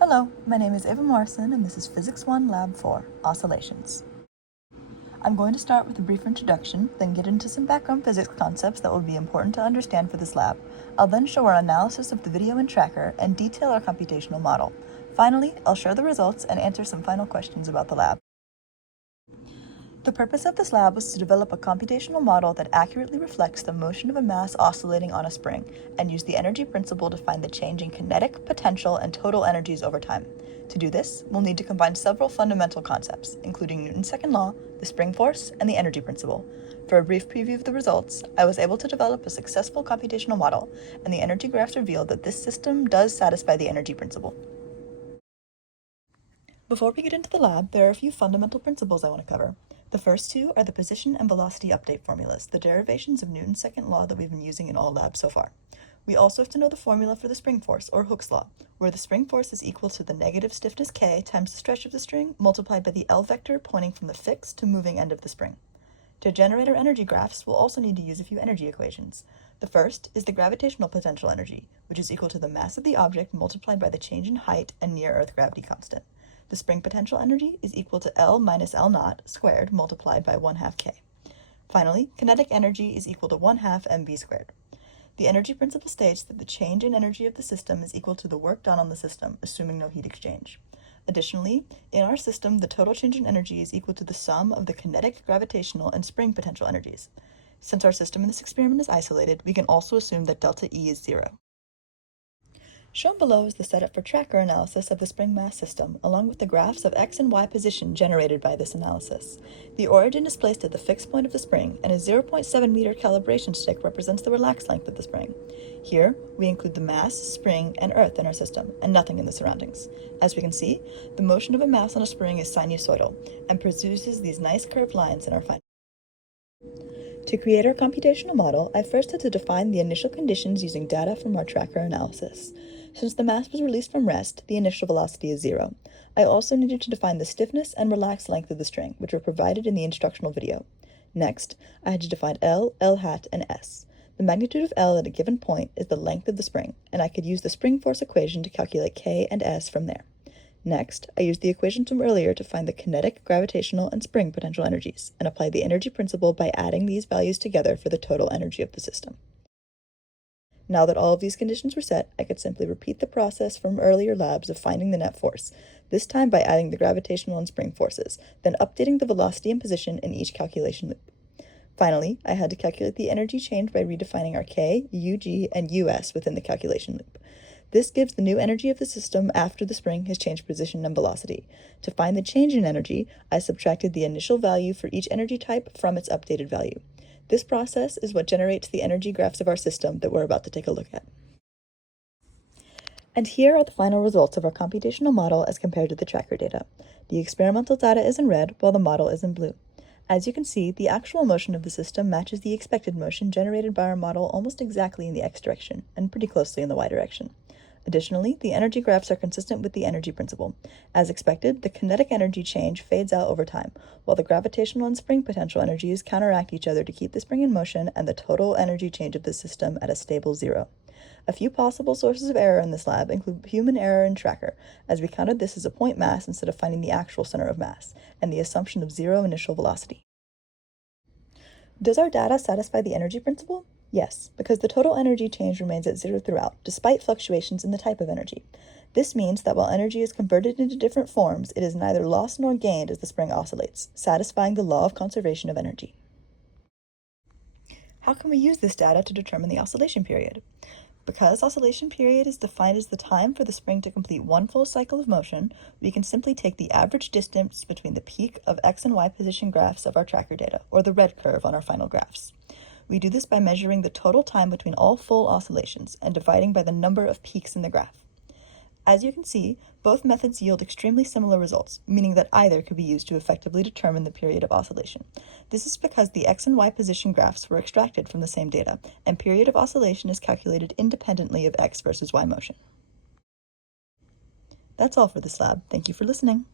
Hello, my name is Ava Morrison and this is Physics 1 Lab 4, Oscillations. I'm going to start with a brief introduction, then get into some background physics concepts that will be important to understand for this lab. I'll then show our analysis of the video and tracker and detail our computational model. Finally, I'll share the results and answer some final questions about the lab. The purpose of this lab was to develop a computational model that accurately reflects the motion of a mass oscillating on a spring and use the energy principle to find the change in kinetic, potential, and total energies over time. To do this, we'll need to combine several fundamental concepts, including Newton's second law, the spring force, and the energy principle. For a brief preview of the results, I was able to develop a successful computational model, and the energy graphs revealed that this system does satisfy the energy principle. Before we get into the lab, there are a few fundamental principles I want to cover. The first two are the position and velocity update formulas, the derivations of Newton's second law that we've been using in all labs so far. We also have to know the formula for the spring force, or Hooke's law, where the spring force is equal to the negative stiffness k times the stretch of the string multiplied by the L vector pointing from the fixed to moving end of the spring. To generate our energy graphs, we'll also need to use a few energy equations. The first is the gravitational potential energy, which is equal to the mass of the object multiplied by the change in height and near-Earth gravity constant. The spring potential energy is equal to L minus L naught squared multiplied by 1/2 k. Finally, kinetic energy is equal to 1/2 mv squared. The energy principle states that the change in energy of the system is equal to the work done on the system, assuming no heat exchange. Additionally, in our system, the total change in energy is equal to the sum of the kinetic, gravitational, and spring potential energies. Since our system in this experiment is isolated, we can also assume that delta E is 0. Shown below is the setup for tracker analysis of the spring mass system, along with the graphs of x and y position generated by this analysis. The origin is placed at the fixed point of the spring, and a 0.7 meter calibration stick represents the relaxed length of the spring. Here, we include the mass, spring, and earth in our system, and nothing in the surroundings. As we can see, the motion of a mass on a spring is sinusoidal, and produces these nice curved lines in our findings. To create our computational model, I first had to define the initial conditions using data from our tracker analysis. Since the mass was released from rest, the initial velocity is 0. I also needed to define the stiffness and relaxed length of the string, which were provided in the instructional video. Next, I had to define L, L hat, and S. The magnitude of L at a given point is the length of the spring, and I could use the spring force equation to calculate K and S from there. Next, I used the equations from earlier to find the kinetic, gravitational, and spring potential energies, and applied the energy principle by adding these values together for the total energy of the system. Now that all of these conditions were set, I could simply repeat the process from earlier labs of finding the net force, this time by adding the gravitational and spring forces, then updating the velocity and position in each calculation loop. Finally, I had to calculate the energy change by redefining our K, UG, and US within the calculation loop. This gives the new energy of the system after the spring has changed position and velocity. To find the change in energy, I subtracted the initial value for each energy type from its updated value. This process is what generates the energy graphs of our system that we're about to take a look at. And here are the final results of our computational model as compared to the tracker data. The experimental data is in red, while the model is in blue. As you can see, the actual motion of the system matches the expected motion generated by our model almost exactly in the x direction, and pretty closely in the y direction. Additionally, the energy graphs are consistent with the energy principle. As expected, the kinetic energy change fades out over time, while the gravitational and spring potential energies counteract each other to keep the spring in motion and the total energy change of the system at a stable 0. A few possible sources of error in this lab include human error in tracker, as we counted this as a point mass instead of finding the actual center of mass, and the assumption of 0 initial velocity. Does our data satisfy the energy principle? Yes, because the total energy change remains at 0 throughout, despite fluctuations in the type of energy. This means that while energy is converted into different forms, it is neither lost nor gained as the spring oscillates, satisfying the law of conservation of energy. How can we use this data to determine the oscillation period? Because oscillation period is defined as the time for the spring to complete one full cycle of motion, we can simply take the average distance between the peak of x and y position graphs of our tracker data, or the red curve on our final graphs. We do this by measuring the total time between all full oscillations and dividing by the number of peaks in the graph. As you can see, both methods yield extremely similar results, meaning that either could be used to effectively determine the period of oscillation. This is because the x and y position graphs were extracted from the same data, and period of oscillation is calculated independently of x versus y motion. That's all for this lab. Thank you for listening.